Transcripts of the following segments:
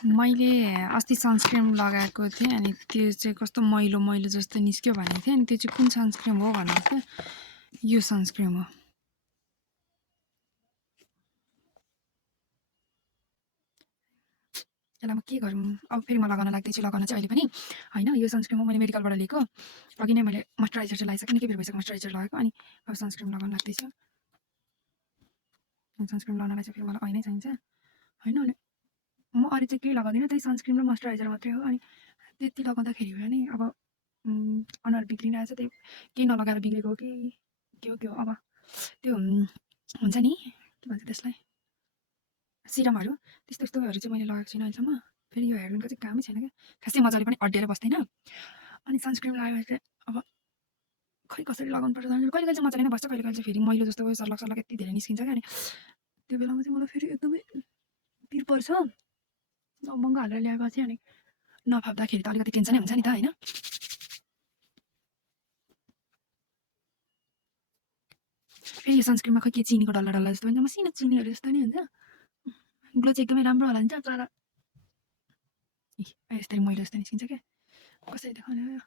मैले अस्ति सनस्क्रिन लगाएको थिएँ अनि त्यो चाहिँ कस्तो मैलो मैलो जस्तो निस्क्यो भनेको थिएँ अनि त्यो चाहिँ कुन सनस्क्रिन हो भन्नुहोस् त यो सनस्क्रिन हो यसलाई म के गरौँ अब फेरि म लगाउन लाग्दैछु लगाउन चाहिँ अहिले पनि होइन यो सनस्क्रिन हो मैले मेडिकलबाट लिएको अघि नै मैले मोइस्चराइजर चाहिँ लगाइसकेँ निकै बेर भइसक्यो मोइस्चराइजर लगाएको अनि अब सनस्क्रिन लगाउन लाग्दैछु सनस्क्रिन लगाउनलाई चाहिँ फेरि मलाई ऐनै चाहिन्छ होइन अनि म अरू चाहिँ केही लगाउँदिनँ त्यही सनस्क्रिन र मोइस्चराइजर मात्रै हो अनि त्यति लगाउँदाखेरि हो नि अब अनुहार बिग्रिरहेछ त्यही केही नलगाएर बिग्रेको हो कि के हो अब त्यो हुन्छ नि के भन्छ त्यसलाई सिरमहरू त्यस्तो त्यस्तोहरू चाहिँ मैले लगाएको छुइनँ अहिलेसम्म फेरि यो हेयर अइलको चाहिँ कामै छैन क्या खासै मजाले पनि अड्डिएर बस्दैन अनि सनस्क्रिन लगाएर चाहिँ अब खै कसरी लगाउनु पर्छ कहिले कहिले चाहिँ मजाले नै बस्छ कहिले कहिले चाहिँ फेरि मैलो जस्तो सर्लक सर्लक यति धेरै निस्किन्छ क्या अनि त्यो बेलामा चाहिँ मलाई फेरि एकदमै पिर पर्छ अब महँगो हालेर ल्याएपछि अनि नफाप्दाखेरि त अलिकति टेन्सनै हुन्छ नि त होइन फेरि यो सनस्क्रिनमा खै के चिनीको डल्ला डल्ला जस्तो हुन्छ मसिनो चिनीहरू जस्तो नि हुन्छ ग्लो चाहिँ एकदमै राम्रो होला नि त तर यस्तरी मैलो जस्तो निस्किन्छ क्या कसरी देखाउने हो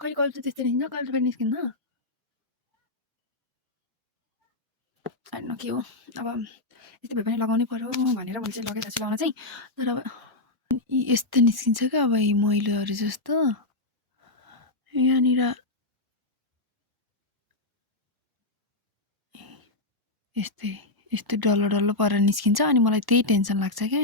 कहिले कहिले चाहिँ त्यस्तै निस्किन्छ कहिले फेरि निस्किन्न होइन के हो अब यस्तो भए पनि लगाउनै पर्यो भनेर मैले चाहिँ लगाइरहेको छु लगाउन चाहिँ तर अब यस्तो निस्किन्छ क्या अब यी मैलोहरू जस्तो यहाँनिर यस्तै यस्तो डल्लो डल्लो परेर निस्किन्छ अनि मलाई त्यही टेन्सन लाग्छ क्या